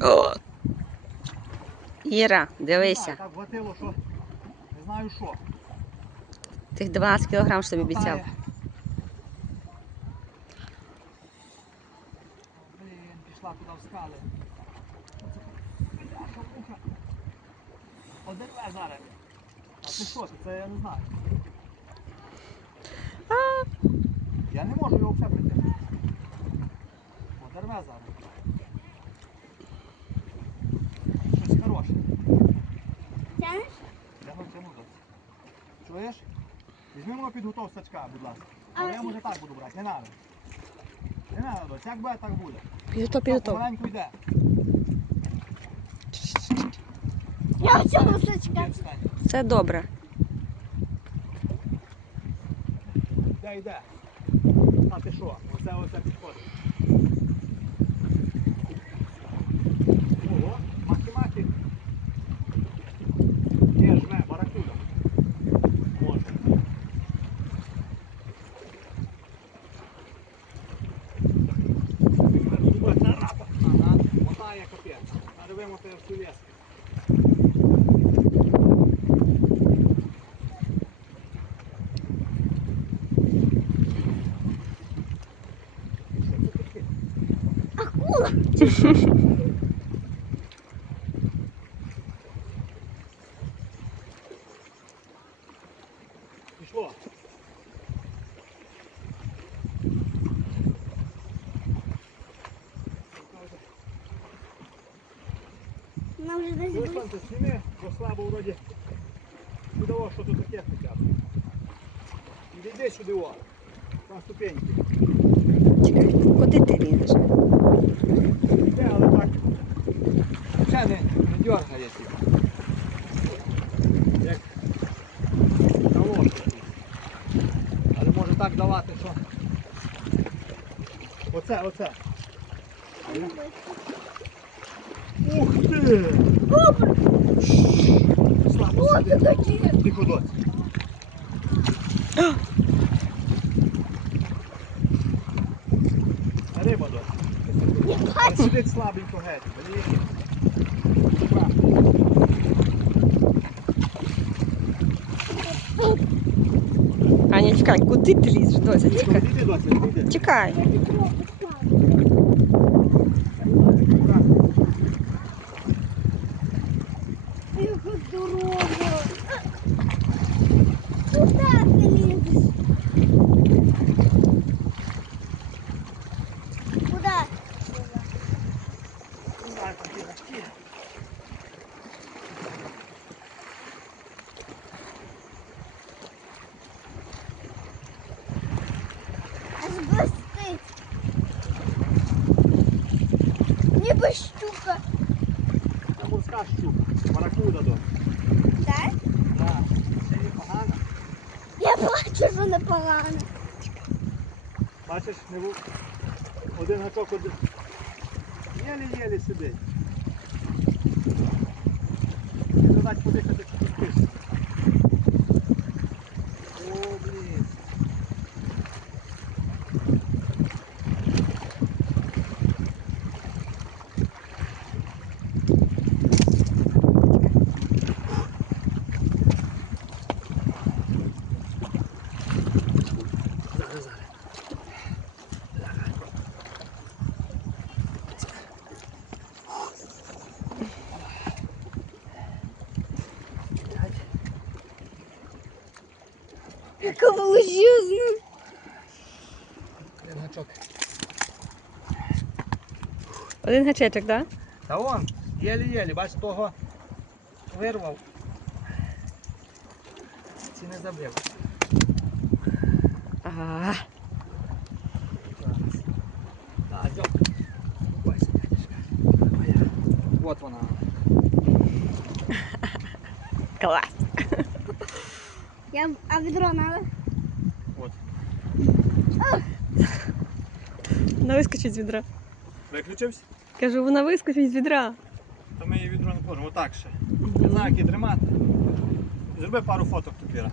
О! Іра, дивися, Так хватило, що не знаю що. тих 12 кілограм, що тобі обіцяв. Блін, пішла туди в скали. Одерве зараз. А це що це? Це я не знаю. Я не можу його все притягнути. Одерве зараз. Чуєш? Візьмемо підготов сачка, будь ласка. Але я може так буду брати, не треба. Не треба, доць, як буде, так буде. Підготов, підготов. Помаленьку йде. Я. Йди, встань. Все добре. Йде, йде. А ти що? Оце, оце підходить. Ого, Пішло. Вона вже десь Ну, близько. сонце, сніми, бо слабо вроді. Сюди о, що тут таке хоча б. Іди сюди о. Там ступеньки. Чекай, куди ти Так давати, що. Оце, оце. Ух ти! Слабо це. Тихо, доць. Риба. Але сидить слабенько геть. Чекай, куди ти лізеш, дося? Чекай. Відійди, доця, відійди. Чекай. Так? Так. Це не погано. Я бачу, що непогано. Бачиш, не був. Один гачок один. Єлі-єлі сидить. Додать подихати чи пустишся. О, блін. Зараз, зараз. Яка величезна. Один гачок. Один гачечок, так? Та вон, єлі-єлі, бач, того вирвав. Ці не забив. Ага. Зараз. Так, йоп. Бачиш, дядечка. От вона. Клас. Я, а відро надо? От. Вона вискочить з відра. Виключився? Кажу, вона вискочить з відра. То ми її відро не можемо. Отак ще. Не знаю, як її тримати. Зроби пару фоток тут, Віра.